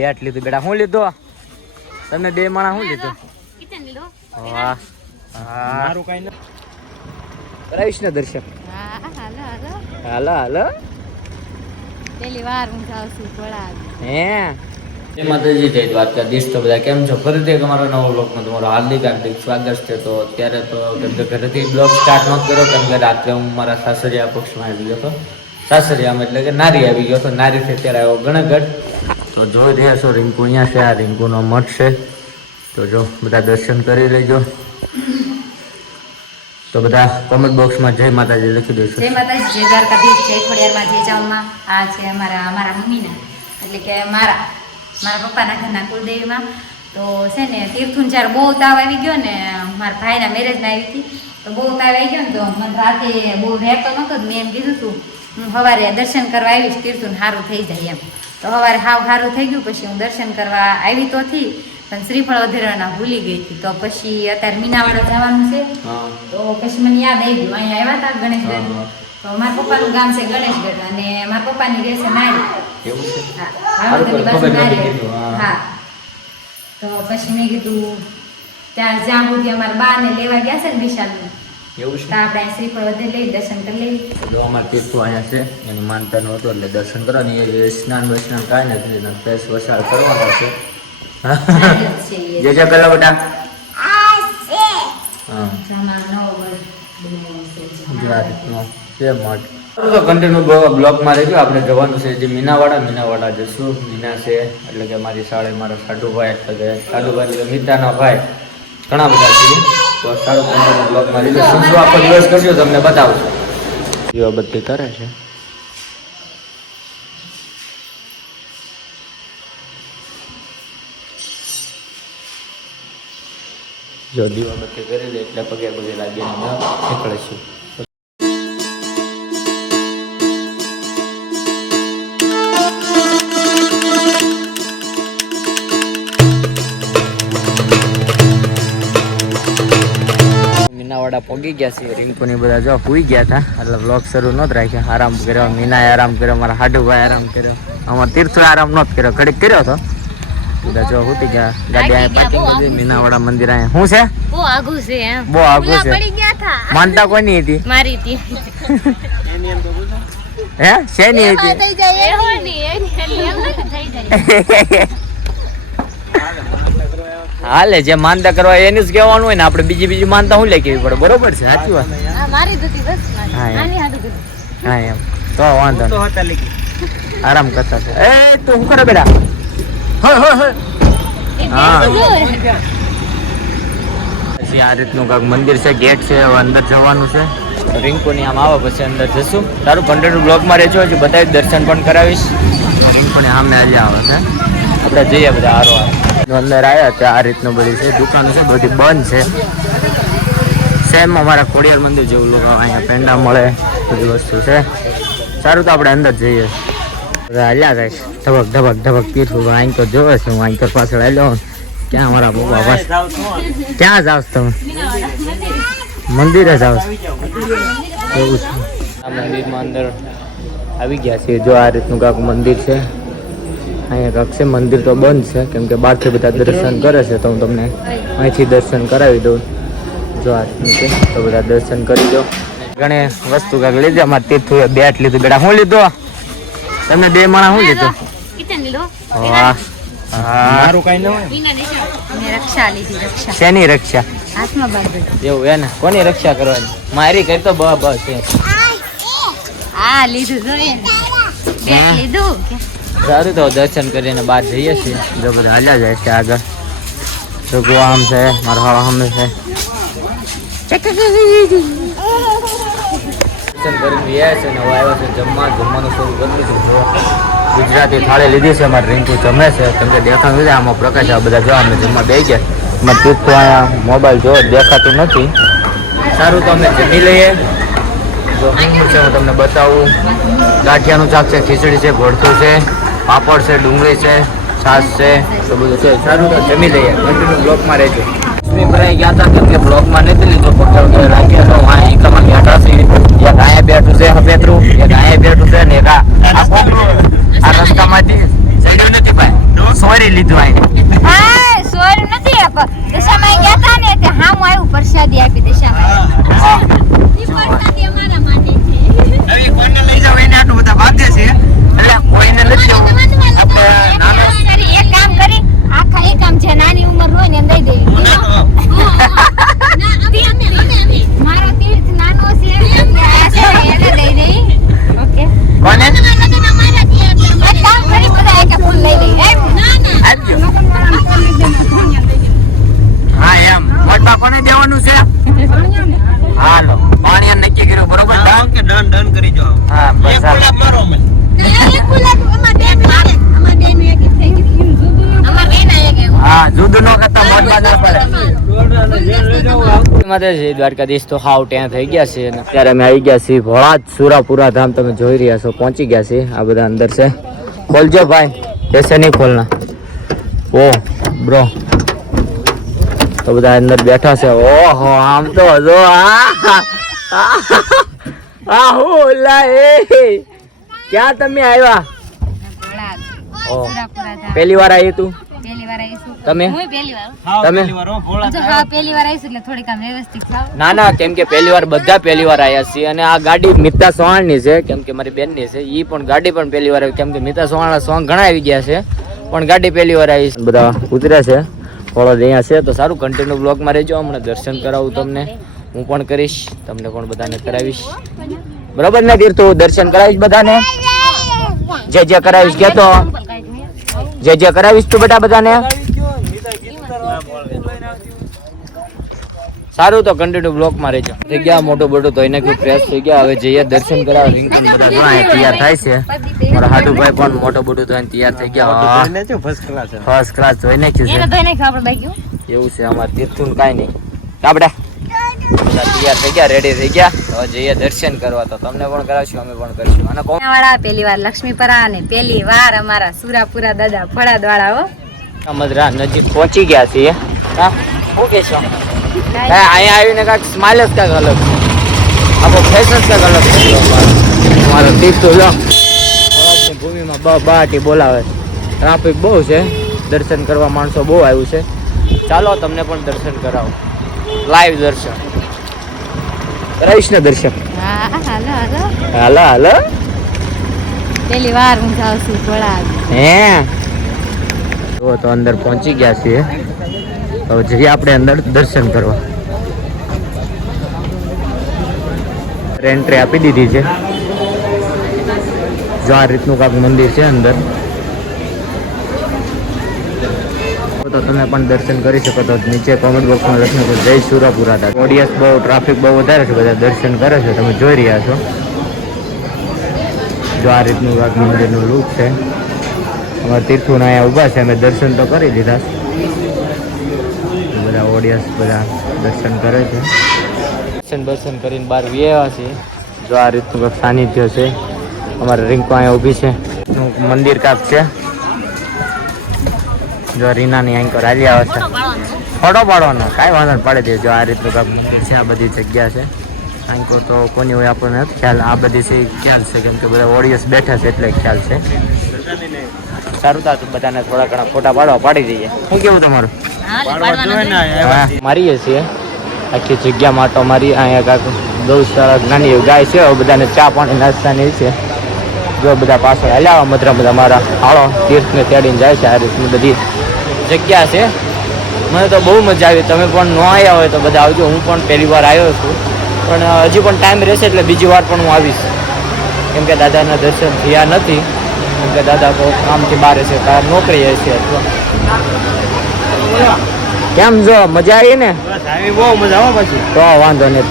બેટ લીધું બેટા. શું લીધું? તમને બે માણા શું લીધું? વાહ મારું કઈ ન કરાવીશ ને દર્શન? હાલો હાલો. હાલો હાલો. વાર હું જાઉં છું હે? જય માતાજી જય તો બધા કેમ છો? ફરીથી એક અમારા નવો બ્લોગમાં તમારું હાર્દિક હાર્દિક સ્વાગત છે. તો અત્યારે તો કેમ કે ઘરેથી બ્લોગ સ્ટાર્ટ ન કર્યો કેમ કે રાત્રે હું મારા સાસરિયા પક્ષમાં આવી ગયો હતો. સાસરિયામાં એટલે કે નારી આવી ગયો તો નારી છે ત્યારે આવ્યો ગણગઢ. તો જોઈ રહ્યા છો, રિંકુ અહીંયા છે. આ રિંકુનો મઠ છે. તો જો બધા દર્શન કરી લેજો. તો બધા કોમેન્ટ બોક્સમાં જય માતાજી લખી દેજો. જય માતાજી, જય દ્વારકાધીશ, જય ખોડિયારમાં, જય ચાવમાં આ છે અમારા અમારા મમ્મીના. એટલે કે મારા મારા પપ્પાના ઘરના કુલદેવીમાં તો છે ને તીર્થુન જ્યારે બહુ તાવ આવી ગયો ને, મારા ભાઈના મેરેજમાં આવી હતી, તો બહુ તાવ આવી ગયો ને, તો મને રાતે બહુ રહેતો નહોતો મેં એમ કીધું હતું હું સવારે દર્શન કરવા આવીશ તીર્થુન સારું થઈ જાય એમ. તો સવારે હાવ સારું થઈ ગયું પછી હું દર્શન કરવા આવી તો હતી પણ શ્રીફળ વધેરવાના ભૂલી ગઈ હતી. તો પછી અત્યારે મીનાવાડા જવાનું છે. તો પછી મને યાદ આવી ગયું અહીંયા આવ્યા હતા ગણેશગઢ. તો મારા પપ્પાનું ગામ છે ગણેશગઢ અને મારા પપ્પાની રહે છે નારી હા. તો પછી મેં કીધું ત્યાં જ્યાં સુધી અમારા બા ને લેવા ગયા છે ને વિશાલનું એવું છે? આપણે અહીં શ્રીફળ લઈ દર્શન કરી લઈ જો અમારે તીર્થો અહીંયા છે. એની માનતાનું હતું એટલે દર્શન કરવાની. એ સ્નાન બસ્નાન કાંઈ નથી એના ફેસ વસાળ કરવાના છે. જ છે જે કલો બેટા. તો કન્ટિન્યુ બ્લોગમાં રહેજો આપણે જવાનું છે જે મીનાવાડા. મીનાવાડા જશું. મીના છે. એટલે કે મારી શાળે મારા સાડુભાઈ એટલે કે સાડુભાઈ એટલે મિત્રાના ભાઈ. ઘણા બધા છે. તો સારું દિવસ કરજો દીવાબત્તી કરે છે. જો દીવા કરી કરેલી એટલે પગે પગે લાગીને નીકળીશું. મીનાવાડા પહોંચી ગયા છે રિંકુની બધા જો પૂઈ ગયા હતા. એટલે વ્લોગ શરૂ નહોત રાખ્યા. આરામ કર્યો. મીનાએ આરામ કર્યો. મારા હાડુભાઈ આરામ કર્યો. અમારા તીર્થો આરામ નોત કર્યો. ઘડીક કર્યો હતો બધા જો હુતી ગયા. ગાડી આ પાર્કિંગ કરી મીનાવાડા મંદિર અહીંયા શું છે? બહુ આઘું છે એમ. બહુ આગું છે. પડી ગયા હતા. માનતા કોની હતી? મારી હતી. હે? શેની હતી? થઈ જાય એની. એમ થઈ જાય. હાલે જે માનતા કરવા એનું જ કહેવાનું હોય ને આપણે બીજી બીજી માનતા હું લે કેવી પડે? બરોબર છે સાચી વાત. હા મારી દુતી બસ હા, એમ. હા તો વાંધો તો નહીં. હતા લીધી. આરામ કરતા છે. એ તું શું કરે બેટા? હોય હોય હોય હા. પછી આ રીતનું કાંક મંદિર છે ગેટ છે હવે અંદર જવાનું છે. રિંકુની આમ આવે પછી અંદર જશું. તારું કન્ટિન્યુ બ્લોગમાં રહેજો હજુ બધા દર્શન પણ કરાવીશ. રિંકુની સામે આજે આવે છે. આપણે જઈએ બધા હારો હારો. અંદર આવ્યા ત્યાં આ રીતનું બધી છે. દુકાનો છે બધી બંધ છે. સેમ અમારા ખોડિયાર મંદિર જેવું લોકો અહીંયા પેંડા મળે બધી વસ્તુ છે. સારું તો આપણે અંદર જઈએ. હાલ્યા કઈ ધબક ધબક ધબક પીઠું. અહીં તો જોવે છે. હું અહીં તો પાછળ હાલ્યો ક્યાં અમારા બાબા પાસે ક્યાં જાવ તમે? મંદિરે જાવ એવું છે. આ મંદિરમાં અંદર આવી ગયા છીએ. જો આ રીતનું કાંક મંદિર છે. અહીંયા કાંક મંદિર તો બંધ છે કેમ કે બહારથી બધા દર્શન કરે છે તો હું તમને અહીંથી દર્શન કરાવી દઉં. જો આ નીચે તો બધા દર્શન કરી દો. ઘણી વસ્તુ કાંક લીધી અમારે તીર્થુએ બેટ લીધું બેટા શું લીધો? તમને બે માણા શું લીધો? વાહ હા. મારું કઈ ન હોય? વિના નિશાન મેં રક્ષા. શેની રક્ષા? એવું હે ને? કોની રક્ષા કરવાની? મારી કઈ તો બ બસ લીધું હા. લીધું? સારું તો દર્શન કરીને બહાર જઈએ છીએ. જો બધા હાલ્યા જાય છે આગળ. તો આમ છે મારો હાવા સામે છે. દર્શન કરીને ગયા છે ને આવ્યો છે જમવા. જમવાનું શરૂ કરી દીધું ગુજરાતી થાળી લીધી છે મારી રિંકુ જમે છે. કેમ કે દેખાતું નથી આમાં પ્રકાશ આ બધા જોવા અમે જમવા બે ગયા. અમારે તો અહીંયા મોબાઈલ જો દેખાતું નથી. સારું તો અમે જમી લઈએ. જો શું છે હું તમને બતાવું. ગાંઠિયાનું શાક છે ખીચડી છે ભોળતું છે. પાપડ છે ડુંગળી છે છાશ છે તો બધું છે. સારું તો જમી લઈએ. કન્ટિન્યુ બ્લોકમાં રહેજો. ભરાઈ ગયા હતા કેમ કે બ્લોકમાં નથી લીધો પકડ કે રાખ્યા તો હા એકમાં એક અહીંયા બેઠું છે હફેતરું એક બેઠું છે ને એક આ આ આ રસ્તામાંથી ચડ્યું નથી ભાઈ. સોરી લીધું હા સોરી નથી આપ. દશામાં ગયા હતા ને તે હું આવ્યું પ્રસાદી આપી દશામાં પ્રસાદી અમારા માટે છે. હવે કોઈને લઈ જાવ એને આટલું બધા ભાગે છે. એટલે કોઈને નથી આપણે નાના એક કામ કરી આખા એક કામ છે નાની ઉંમર હોય ને દઈ દેવી. ના અમે અમે અમે અમે મારો તીર્થ નાનો છે એટલે આ છે ને એને દઈ. દેવી ઓકે. કોને? તમારા લગ્ન અમારા છે એટલે એક કામ કરી બધા એક એક ફૂલ લઈ લઈ એમ ના. ના આપજો હા એમ. મોટબા કોને દેવાનું છે? હાલો. પાણી નક્કી કર્યું બરોબર? ડન? કે ડન ડન કરી જો. હા બસ મારો મને. માતાજી દ્વારકાધીશ તો હાવ ત્યાં થઈ ગયા છે અત્યારે અમે આવી ગયા છીએ ભોળાજ સુરાપુરા ધામ તમે જોઈ રહ્યા છો પહોંચી ગયા છે આ બધા અંદર છે ખોલજો ભાઈ નહીં ખોલના ઓ બ્રો તો બધા અંદર બેઠા છે ઓહો આમ તો હજો આ આ હું લા એ ક્યાં તમે આવ્યા? પહેલી વાર આવી તું? પહેલી વાર આવીશું તમે? ના ના કેમ કે પહેલી વાર બધા પહેલી વાર આવ્યા છીએ અને આ ગાડી મિતા સોહાણની છે કેમ કે મારી બેનની છે. ઈ પણ ગાડી પણ પહેલી વાર આવી કેમ કે મિતા સોહાણા સોંગ ઘણા આવી ગયા છે પણ ગાડી પહેલી વાર આવી છે. બધા ઉતરે છે ફોળો અહીંયા છે. તો સારું કન્ટિન્યુ બ્લોગમાં રહેજો હમણાં દર્શન કરાવું તમને. હું પણ કરીશ તમને પણ બધાને કરાવીશ. બરોબર ને તીર્થુ? દર્શન કરાવીશ બધાને? જે જે કરાવીશ કેતો. જે જે કરાવીશ તું બેટા બધાને? સારું તો કન્ટિન્યુ બ્લોકમાં રહેજો. થઈ ગયા મોટું તો એને ફ્રેશ થઈ ગયા. હવે જઈએ દર્શન કરાવ રિંકુ બધા જો અહીં તૈયાર થાય છે. મારા હાટુભાઈ પણ મોટું તો અહીં તૈયાર થઈ ગયા. first class ફર્સ્ટ ક્લાસ જોઈને નાખ્યું એને છે એવું છે અમારે તીર્થું કાંઈ નહીં. આપણે બધા તૈયાર થઈ ગયા રેડી થઈ ગયા. હવે જઈએ દર્શન કરવા. તો તમને પણ કરાવશું અમે પણ કરીશું. અને કોણ? વાળા પહેલી વાર લક્ષ્મીપરા અને પહેલી વાર અમારા સુરાપુરા દાદા ફળાદ વાળા હો સમજરા નજીક પહોંચી ગયા છીએ. હા? શું કહેશો? અહીંયા આવીને કાંઈક સ્માઇલ જ કાંઈક અલગ આપણો ફેશન જ કાંઈક અલગ મારો તીર્થો જો અવાજની ભૂમિમાં બ બાટી બોલાવે ટ્રાફિક બહુ છે. દર્શન કરવા માણસો બહુ આવ્યું છે. ચાલો તમને પણ દર્શન કરાવો. લાઈવ દર્શન. કરાવીશ ને દર્શન હાલો હાલો. હાલો વાર હું જાઉં છું ફળાદ હે? તો તો અંદર પહોંચી ગયા છીએ. હવે જઈએ આપણે અંદર દર્શન કરવા. એન્ટ્રી આપી દીધી છે. જો આ રીતનું કાંક મંદિર છે અંદર. તો તમે પણ દર્શન કરી શકો તો નીચે કોમેન્ટ બોક્સમાં લખી શકો જય સુરાપુરા હતા ઓડિયન્સ બહુ ટ્રાફિક બહુ વધારે છે, બધા દર્શન કરે છે, તમે જોઈ રહ્યા છો. જો આ રીતનું કાંક મંદિરનું લુક છે. અમારા તીર્થોના અહીંયા ઊભા છે, અમે દર્શન તો કરી લીધા. બધા ઓડિયન્સ બધા દર્શન કરે છે. દર્શન દર્શન કરીને બહાર વ્યાવા છે જો આ રીતનું સાનિધ્ય છે, અમારે રિંકો અહીંયા ઊભી છે. મંદિર કાંક છે. જો રીનાની એન્કર હાલી આવે છે ફોટો પાડવાનો કાંઈ વાંધો પાડી દેજો. આ રીતનું કાંઈક મંદિર છે આ બધી જગ્યા છે. આંકો તો કોની હોય આપણને ખ્યાલ. આ બધી છે ખ્યાલ છે કેમ કે બધા ઓડિયન્સ બેઠા છે એટલે ખ્યાલ છે. સારું તા તો બધાને થોડા ઘણા ફોટા પાડવા પાડી દઈએ. શું કેવું તમારું? મારીએ છીએ. આખી જગ્યામાં માટો મારી અહીંયા કાંક ગૌશાળા નાની એવી ગાય છે. બધાને ચા પાણી નાસ્તાની છે. જો બધા પાછળ હલાવા મધરા બધા મારા હાળો તીર્થને તેડીને જાય છે આ રીતની બધી. જગ્યા છે. મને તો બહુ મજા આવી. તમે પણ ન આવ્યા હોય તો બધા આવજો. હું પણ પહેલી વાર આવ્યો છું. પણ હજી પણ ટાઈમ રહેશે એટલે બીજી વાર પણ હું આવીશ. કેમ કે દાદાના દર્શન થયા નથી. કેમ કે દાદા તો કામથી બહાર છે. કાર નોકરી છે કેમ જો? મજા આવી ને? બહુ મજા આવે પછી. તો વાંધો નહીં.